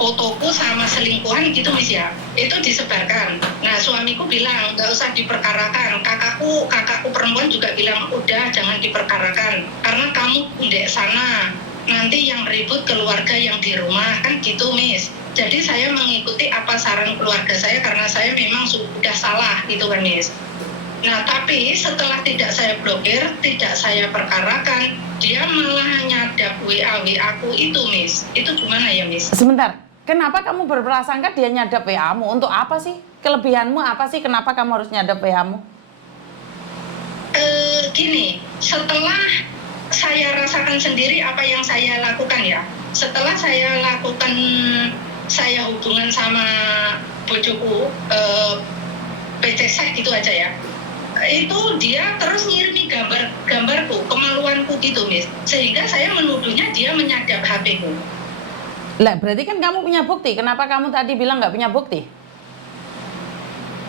fotoku sama selingkuhan gitu Miss ya, itu disebarkan. Nah suamiku bilang nggak usah diperkarakan, kakakku perempuan juga bilang udah jangan diperkarakan karena kamu ndek sana nanti yang ribut keluarga yang di rumah kan gitu Miss. Jadi saya mengikuti apa saran keluarga saya karena saya memang sudah salah gitu kan Miss. Nah tapi setelah tidak saya blokir, tidak saya perkarakan, dia malah nyadap WA aku itu Miss. Itu gimana ya Miss? Sebentar, kenapa kamu berprasangka dia nyadap WA-mu? Untuk apa sih? Kelebihanmu apa sih? Kenapa kamu harus nyadap WA-mu? Gini, setelah saya rasakan sendiri apa yang saya lakukan ya. Setelah saya lakukan, saya hubungan sama bojoku, PC seks gitu aja ya. Itu dia terus ngirimi gambarku, kemaluanku gitu Miss. Sehingga saya menuduhnya dia menyadap HP-ku. Lah, berarti kan kamu punya bukti. Kenapa kamu tadi bilang nggak punya bukti?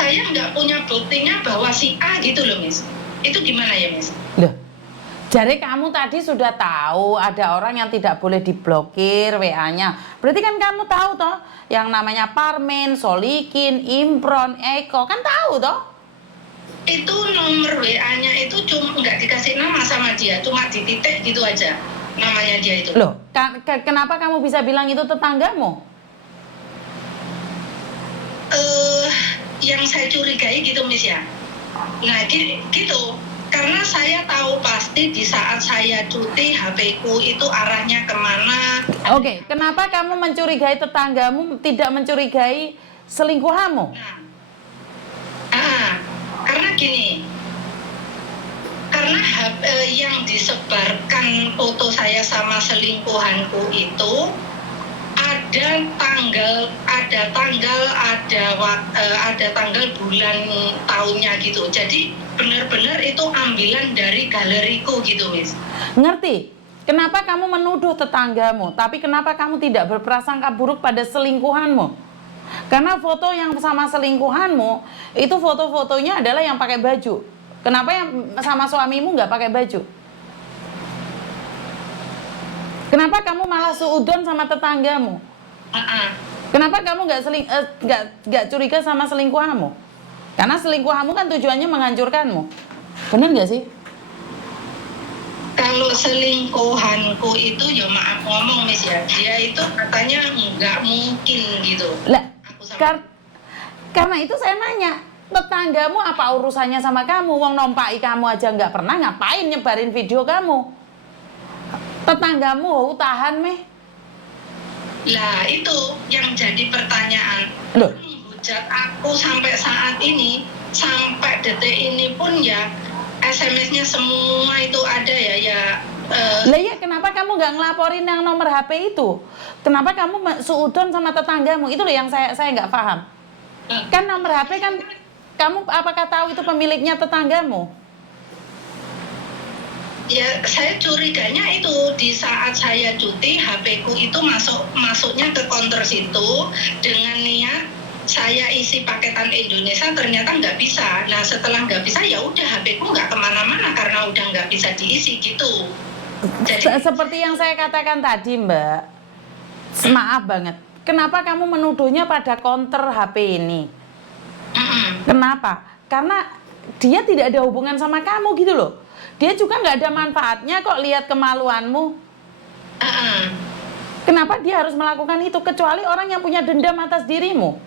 Saya nggak punya buktinya bahwa si A gitu loh Miss. Itu gimana ya Miss? Loh, jadi kamu tadi sudah tahu ada orang yang tidak boleh diblokir WA-nya. Berarti kan kamu tahu toh yang namanya Parmin, Solikin, Impron, Eko, kan tahu toh? Itu nomor WA-nya itu cuma nggak dikasih nama sama dia, cuma dititik gitu aja namanya dia itu. Loh, kenapa kamu bisa bilang itu tetanggamu? Yang saya curigai gitu Miss ya. Nah gitu, karena saya tahu pasti di saat saya cuti HP-ku itu arahnya kemana. Oke, kenapa kamu mencurigai tetanggamu, tidak mencurigai selingkuhanmu? Karena gini, karena yang disebarkan foto saya sama selingkuhanku itu ada tanggal bulan tahunnya gitu. Jadi benar-benar itu ambilan dari galeriku gitu Miss. Ngerti? Kenapa kamu menuduh tetanggamu, tapi kenapa kamu tidak berprasangka buruk pada selingkuhanmu? Karena foto yang sama selingkuhanmu itu foto-fotonya adalah yang pakai baju. Kenapa yang sama suamimu nggak pakai baju? Kenapa kamu malah suudon sama tetanggamu? Kenapa kamu nggak curiga sama selingkuhanmu? Karena selingkuhanmu kan tujuannya menghancurkanmu. Bener nggak sih? Kalau selingkuhanku itu ya maaf ngomong Miss ya, dia itu katanya nggak mungkin gitu. Lah, karena itu saya nanya, tetanggamu apa urusannya sama kamu? Wong nompai kamu aja nggak pernah, ngapain nyebarin video kamu? Tetanggamu tahan meh. Lah itu yang jadi pertanyaan. Loh, Menghujat aku sampai saat ini, sampai detik ini pun ya SMS-nya semua itu ada ya. Lah ya, kenapa kamu nggak ngelaporin yang nomor HP itu? Kenapa kamu suudon sama tetanggamu? Itu loh yang saya nggak paham. Kan nomor HP kan, kamu apakah tahu itu pemiliknya tetanggamu? Ya saya curiganya itu di saat saya cuti HP-ku itu masuknya ke counter situ dengan niat saya isi paketan Indonesia, ternyata nggak bisa. Nah setelah nggak bisa ya udah HP-ku nggak kemana-mana karena udah nggak bisa diisi gitu. Jadi, seperti yang saya katakan tadi Mbak, maaf banget, kenapa kamu menuduhnya pada counter HP ini? Kenapa? Karena dia tidak ada hubungan sama kamu gitu loh. Dia juga nggak ada manfaatnya kok lihat kemaluanmu. Kenapa dia harus melakukan itu kecuali orang yang punya dendam atas dirimu?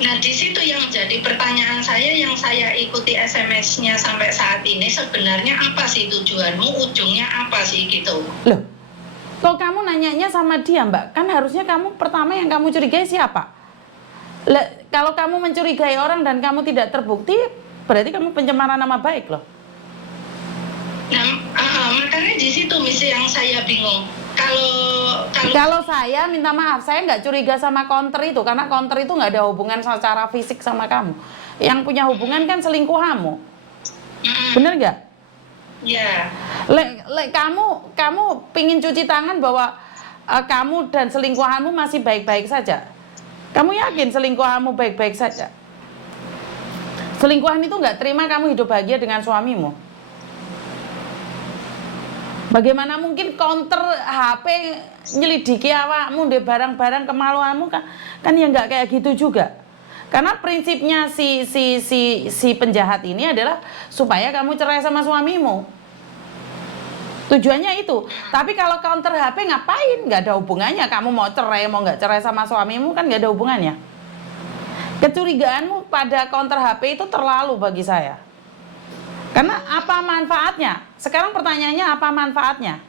Nah di situ yang jadi pertanyaan saya, yang saya ikuti SMS-nya sampai saat ini, sebenarnya apa sih tujuanmu, ujungnya apa sih gitu? Loh, kok kamu nanyanya sama dia Mbak? Kan harusnya kamu pertama yang kamu curigai siapa? Kalau kamu mencurigai orang dan kamu tidak terbukti, berarti kamu pencemaran nama baik loh. Nah, makanya di situ misi yang saya bingung. Kalau saya minta maaf, saya nggak curiga sama counter itu karena counter itu nggak ada hubungan secara fisik sama kamu. Yang punya hubungan kan selingkuhanmu, bener nggak? Ya. Kamu pingin cuci tangan bahwa kamu dan selingkuhanmu masih baik-baik saja. Kamu yakin selingkuhanmu baik-baik saja? Selingkuhan itu nggak terima kamu hidup bahagia dengan suamimu. Bagaimana mungkin counter HP nyelidiki awakmu deh barang-barang kemaluanmu kan ya nggak kayak gitu juga. Karena prinsipnya si penjahat ini adalah supaya kamu cerai sama suamimu. Tujuannya itu. Tapi kalau counter HP ngapain? Nggak ada hubungannya. Kamu mau cerai mau nggak cerai sama suamimu kan nggak ada hubungannya. Kecurigaanmu pada counter HP itu terlalu bagi saya. Karena apa manfaatnya? Sekarang pertanyaannya apa manfaatnya?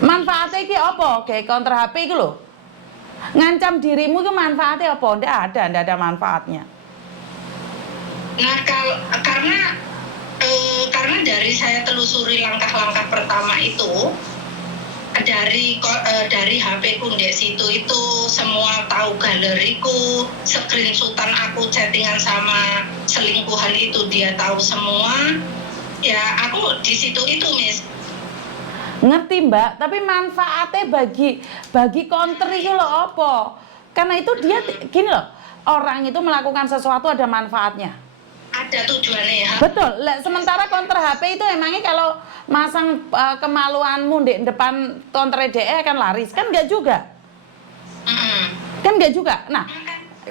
Manfaatnya ki apa? Kayak counter HP itu loh. Ngancam dirimu itu manfaatnya apa? Nggak ada manfaatnya. Nah, karena dari saya telusuri langkah-langkah pertama itu, dari HP ku di situ itu semua tahu galeriku, screenshotan aku chattingan sama selingkuhan itu dia tahu semua. Ya aku di situ itu, Miss. Ngerti Mbak, tapi manfaatnya bagi counter itu loh apa? Karena itu dia gini loh, orang itu melakukan sesuatu ada manfaatnya. Ada tujuannya ya. Betul. Sementara counter HP itu emangnya kalau masang kemaluanmu di depan counter DE akan laris kan nggak juga? Kan nggak juga. Nah,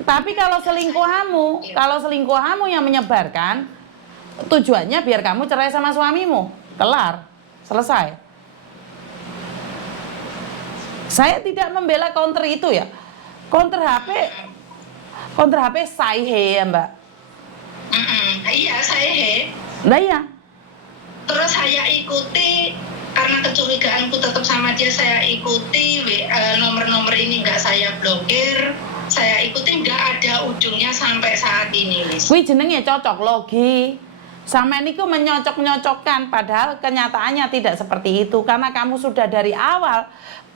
tapi kalau selingkuhanmu yang menyebarkan, tujuannya biar kamu cerai sama suamimu, kelar, selesai. Saya tidak membela counter itu ya. Counter HP saya ya Mbak. Iya, saya Nah ya. terus saya ikuti karena kecurigaanku tetap sama dia, saya ikuti nomor-nomor ini nggak saya blokir, saya ikuti nggak ada ujungnya sampai saat ini, Miss. Wih jenenge cocok logi. Sama niku menyocok-nyocokkan padahal kenyataannya tidak seperti itu karena kamu sudah dari awal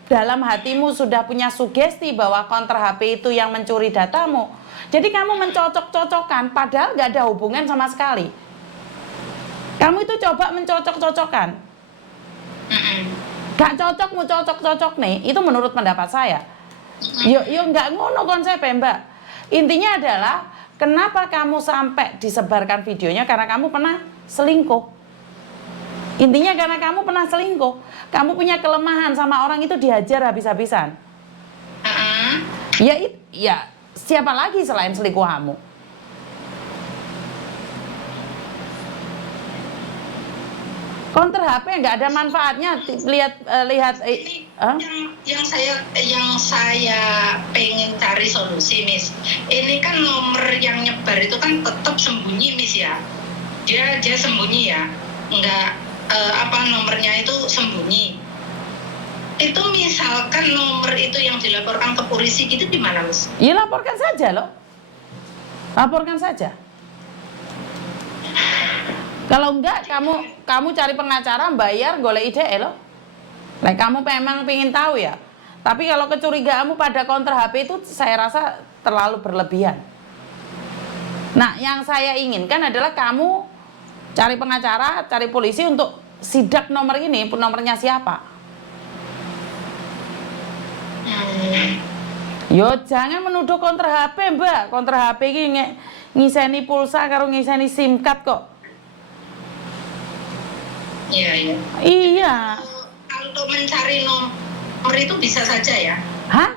dalam hatimu sudah punya sugesti bahwa counter HP itu yang mencuri datamu. Jadi kamu mencocok-cocokkan padahal nggak ada hubungan sama sekali. Kamu itu coba mencocok-cocokkan. Gak cocok mau cocok-cocok nih, itu menurut pendapat saya. Yo nggak ngono konsepnya Mbak. Intinya adalah kenapa kamu sampai disebarkan videonya karena kamu pernah selingkuh. Intinya karena kamu pernah selingkuh. Kamu punya kelemahan sama orang itu dihajar habis-habisan. Ya siapa lagi selain selingkuhanmu? Counter HP nggak ada manfaatnya. Lihat. Yang saya pengen cari solusi, Miss. Ini kan nomor yang nyebar itu kan tetap sembunyi, Miss ya. Dia sembunyi ya, nggak nomornya itu sembunyi. Itu misalkan nomor itu yang dilaporkan ke polisi gitu gimana, Miss? Ya laporkan saja loh. Laporkan saja. Kalau enggak kamu cari pengacara bayar golek ide loh. Nah, kamu memang pengen tahu ya. Tapi kalau kecurigaanmu pada counter HP itu saya rasa terlalu berlebihan. Nah, yang saya inginkan adalah kamu cari pengacara, cari polisi untuk sidak nomor ini, nomornya siapa. Yo jangan menuduh counter HP Mbak. Counter HP ini ngiseni pulsa karo ngiseni SIM card kok. Iya. Iya. Untuk mencari nomor itu bisa saja ya? Hah?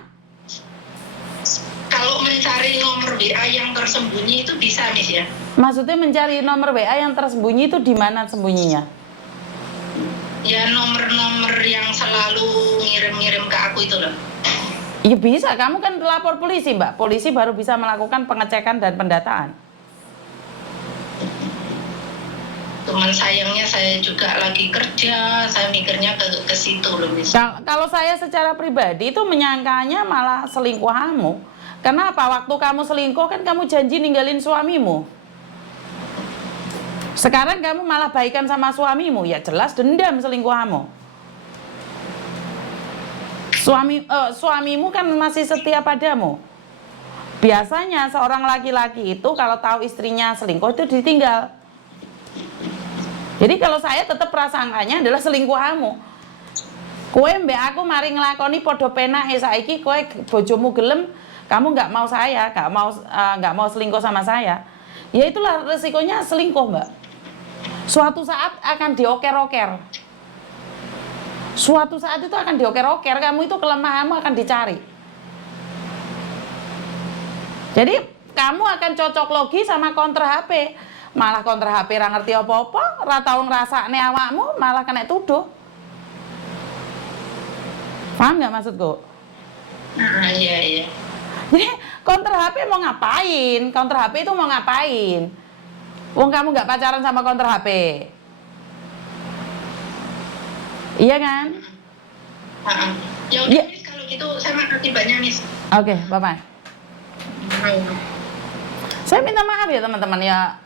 Kalau mencari nomor WA yang tersembunyi itu bisa, Miss ya? Maksudnya mencari nomor WA yang tersembunyi itu di mana sembunyinya? Ya nomor-nomor yang selalu ngirim-ngirim ke aku itu loh. Ya bisa, kamu kan lapor polisi Mbak. Polisi baru bisa melakukan pengecekan dan pendataan. Cuman sayangnya saya juga lagi kerja, saya mikirnya ke situ loh, Miss. Kalau saya secara pribadi itu menyangkanya malah selingkuhanmu. Kenapa? Waktu kamu selingkuh kan kamu janji ninggalin suamimu. Sekarang kamu malah baikan sama suamimu, ya jelas dendam selingkuhanmu. Suamimu kan masih setia padamu. Biasanya seorang laki-laki itu kalau tahu istrinya selingkuh itu ditinggal. Jadi kalau saya tetap prasangkanya adalah selingkuhanmu. Kowe mbek aku mari nglakoni padha penake saiki kowe bojomu gelem, kamu nggak mau saya, nggak mau selingkuh sama saya. Ya itulah resikonya selingkuh, Mbak. Suatu saat akan dioker-oker. Suatu saat itu akan dioker-oker, kamu itu kelemahanmu akan dicari. Jadi kamu akan cocok logi sama counter HP. Malah counter HP ra ngerti apa-apa, ra tau ngrasakne awakmu, malah kena tuduh. Paham nggak maksudku? Iya. Jadi counter HP mau ngapain? Counter HP itu mau ngapain? Wong kamu nggak pacaran sama counter HP. Iya kan? Ya udah, Miss, kalau gitu sama akibatnya, Miss. Oke, bye-bye. Saya minta maaf ya teman-teman ya.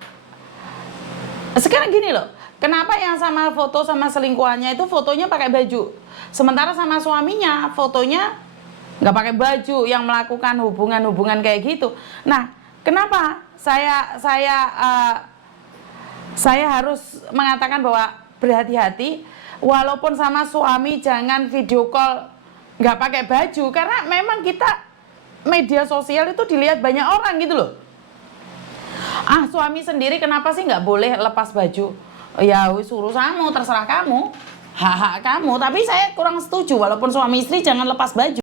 Sekarang gini loh, kenapa yang sama foto sama selingkuhannya itu fotonya pakai baju, sementara sama suaminya fotonya nggak pakai baju, yang melakukan hubungan-hubungan kayak gitu. Nah, kenapa saya harus mengatakan bahwa berhati-hati, walaupun sama suami jangan video call nggak pakai baju, karena memang kita media sosial itu dilihat banyak orang gitu loh. Ah, suami sendiri kenapa sih nggak boleh lepas baju? Ya wis urusanmu, terserah kamu, hak kamu. Tapi saya kurang setuju, walaupun suami istri jangan lepas baju.